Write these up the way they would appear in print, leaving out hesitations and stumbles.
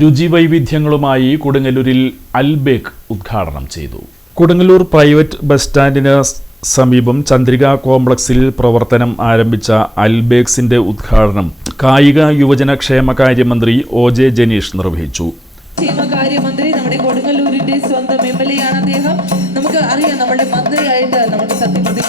രുചിവൈവിധ്യങ്ങളുമായി കൊടുങ്ങല്ലൂരിൽ അൽബേക്ക് ഉദ്ഘാടനം ചെയ്തു. കൊടുങ്ങല്ലൂർ പ്രൈവറ്റ് ബസ് സ്റ്റാൻഡിന് സമീപം ചന്ദ്രിക കോംപ്ലക്സിൽ പ്രവർത്തനം ആരംഭിച്ച അൽബേക്സിന്റെ ഉദ്ഘാടനം കായിക യുവജന ക്ഷേമകാര്യ മന്ത്രി OJ ജനീഷ് നിർവഹിച്ചു. ക്ഷേമകാര്യമന്ത്രി നമ്മുടെ കൊടുങ്ങല്ലൂരിന്റെ സ്വന്തം MLA ആണ് അദ്ദേഹം. നമുക്ക് അറിയാം, നമ്മുടെ മന്ത്രിയായിട്ട് നമുക്ക് സത്യപ്രതിജ്ഞ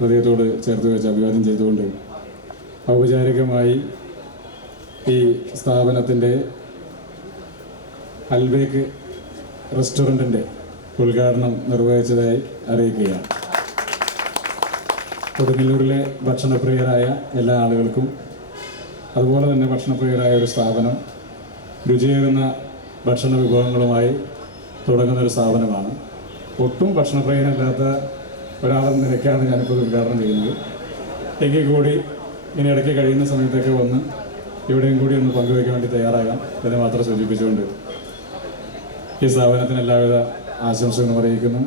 ഹൃദയത്തോട് ചേർത്ത് വെച്ച് അഭിവാദ്യം ചെയ്തുകൊണ്ട് ഔപചാരികമായി ഈ സ്ഥാപനത്തിൻ്റെ അൽബേക്ക് റെസ്റ്റോറൻറ്റിൻ്റെ ഉദ്ഘാടനം നിർവഹിച്ചതായി അറിയിക്കുകയാണ്. കൊടുങ്ങല്ലൂരിലെ ഭക്ഷണപ്രിയരായ എല്ലാ ആളുകൾക്കും, അതുപോലെ തന്നെ ഭക്ഷണപ്രിയരായ ഒരു സ്ഥാപനം, രുചിയേറുന്ന ഭക്ഷണ വിഭവങ്ങളുമായി തുടങ്ങുന്നൊരു സ്ഥാപനമാണ്. ഒട്ടും ഭക്ഷണപ്രിയനല്ലാത്ത ഒരാളെന്ന നിലയ്ക്കാണ് ഞാനിപ്പോൾ ഉദ്ഘാടനം ചെയ്യുന്നത്. എങ്കിൽ കൂടി ഇനി ഇടയ്ക്ക് കഴിയുന്ന സമയത്തൊക്കെ വന്ന് ഇവിടെയും കൂടി ഒന്ന് പങ്കുവയ്ക്കാൻ വേണ്ടി തയ്യാറാകാം എന്ന് മാത്രം സൂചിപ്പിച്ചുകൊണ്ട് ഈ സ്ഥാപനത്തിന് എല്ലാവിധ ആശംസകളും അറിയിക്കുന്നു.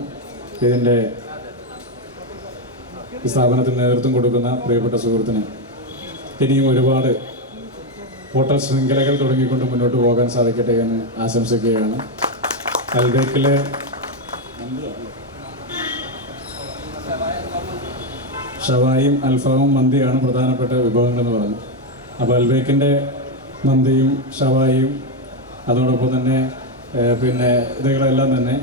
ഈ സ്ഥാപനത്തിന് നേതൃത്വം കൊടുക്കുന്ന പ്രിയപ്പെട്ട സുഹൃത്തിന് ഇനിയും ഒരുപാട് ഹോട്ടൽ ശൃംഖലകൾ തുടങ്ങിക്കൊണ്ട് മുന്നോട്ട് പോകാൻ സാധിക്കട്ടെ എന്ന് ആശംസിക്കുകയാണ്. അൽബേക്കിലെ ഷവായും അൽഫാമും മന്തിയാണ് പ്രധാനപ്പെട്ട വിഭവങ്ങളെന്ന് പറഞ്ഞു. അപ്പോൾ അൽബേക്കിൻ്റെ മന്തിയും ഷവായും അതോടൊപ്പം തന്നെ ഇതുകളെല്ലാം തന്നെ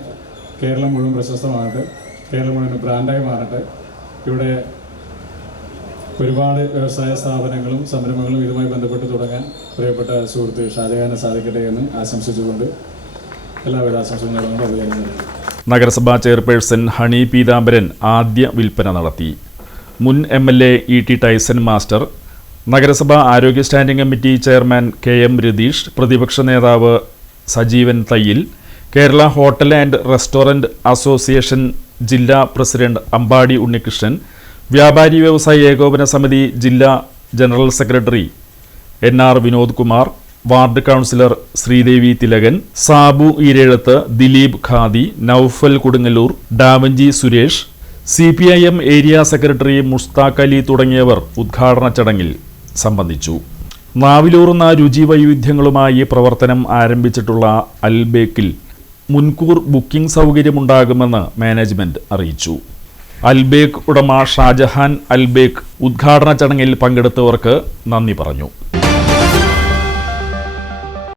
കേരളം മുഴുവൻ പ്രശസ്തമാകട്ടെ, കേരളം മുഴുവൻ ബ്രാൻഡായി മാറട്ടെ. ഇവിടെ ഒരുപാട് വ്യവസായ സ്ഥാപനങ്ങളും സംരംഭങ്ങളും ഇതുമായി ബന്ധപ്പെട്ട് തുടങ്ങാൻ പ്രിയപ്പെട്ട സുഹൃത്ത് ഷാജഹാന് സാധിക്കട്ടെ എന്ന് ആശംസിച്ചുകൊണ്ട് എല്ലാവിധ ആശംസകളും അഭിനന്ദനങ്ങൾ. നഗരസഭാ ചെയർപേഴ്സൺ ഹണി പീതാംബരൻ ആദ്യ വിൽപ്പന നടത്തി. മുൻ MLA E.T. ടൈസൺ മാസ്റ്റർ, നഗരസഭാ ആരോഗ്യ standing committee chairman KM Ratheesh, പ്രതിപക്ഷ നേതാവ് Sajeevan Thayyil, Kerala hotel and restaurant association ജില്ലാ പ്രസിഡന്റ് അമ്പാടി ഉണ്ണികൃഷ്ണൻ, വ്യാപാരി വ്യവസായി ഏകോപന സമിതി ജില്ലാ general secretary NR Vinod Kumar, ward councillor Sreedevi Thilakan, Sabu Eerezhath, Dileep Khadi, Noufal Kodungallur, Da Vinci Suresh, CPIM area secretary Mushtaq Ali തുടങ്ങിയവർ ഉദ്ഘാടന ചടങ്ങിൽ സംബന്ധിച്ചു. നാവിലൂറുന്ന രുചി വൈവിധ്യങ്ങളുമായി പ്രവർത്തനം ആരംഭിച്ചിട്ടുള്ള അൽബേക്കിൽ മുൻകൂർ ബുക്കിംഗ് സൗകര്യമുണ്ടാകുമെന്ന് മാനേജ്മെന്റ് അറിയിച്ചു. അൽബേക്ക് ഉടമ ഷാജഹാൻ അൽബേക്ക് ഉദ്ഘാടന ചടങ്ങിൽ പങ്കെടുത്തവർക്ക് നന്ദി പറഞ്ഞു.